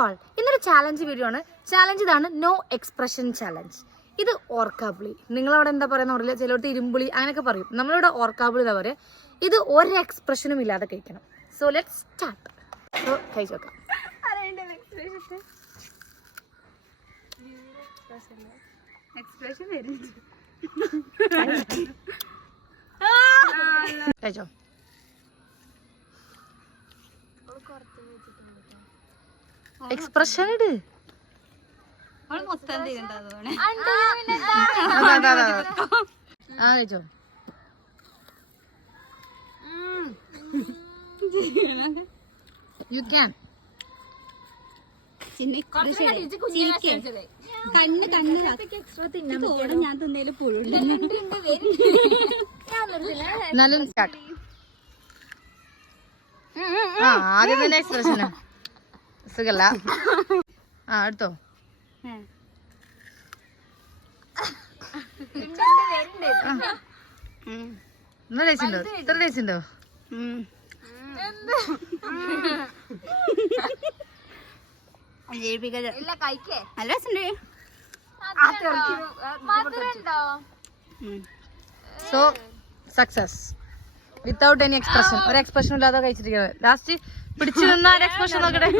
All, ഇന്നൊരു challenge video ആണ്. Challenge ഇതാണ്, നോ എക്സ്പ്രഷൻ ചാലഞ്ച്. ഇത് ഓർക്കാപ്പുളി. നിങ്ങളവിടെ എന്താ പറയുന്ന അറിയില്ല, ചിലടത്ത് ഇരുമ്പുളി അങ്ങനെയൊക്കെ പറയും. നമ്മളിവിടെ ഓർക്കാപ്പുളി എന്താ പറയുക. ഇത് ഒരു എക്സ്പ്രഷനും ഇല്ലാതെ കഴിക്കണം. So let start. സോ കഴിച്ചു നോക്കാം. കഴിച്ചോ. എക്സ്പ്രഷൻ ഇട്. കഴിച്ചോ. You can. ഞാൻ തിന്നേല് പുഴുണ്ട്. ആദ്യം തന്നെ എക്സ്പ്രഷന് സുഖല്ല. എടുത്തോ. നല്ല ടേസ്റ്റ് ഉണ്ടോ? ഇത്ര ടേസ്റ്റ് ഉണ്ടോ? നല്ല രസമുണ്ട്. So success without any expression. ഒരു എക്സ്പ്രഷൻ ഇല്ലാതെ കഴിച്ചിരിക്കുന്നത്. ലാസ്റ്റ് പിടിച്ചു നിന്ന എക്സ്പ്രഷൻ നോക്കട്ടെ.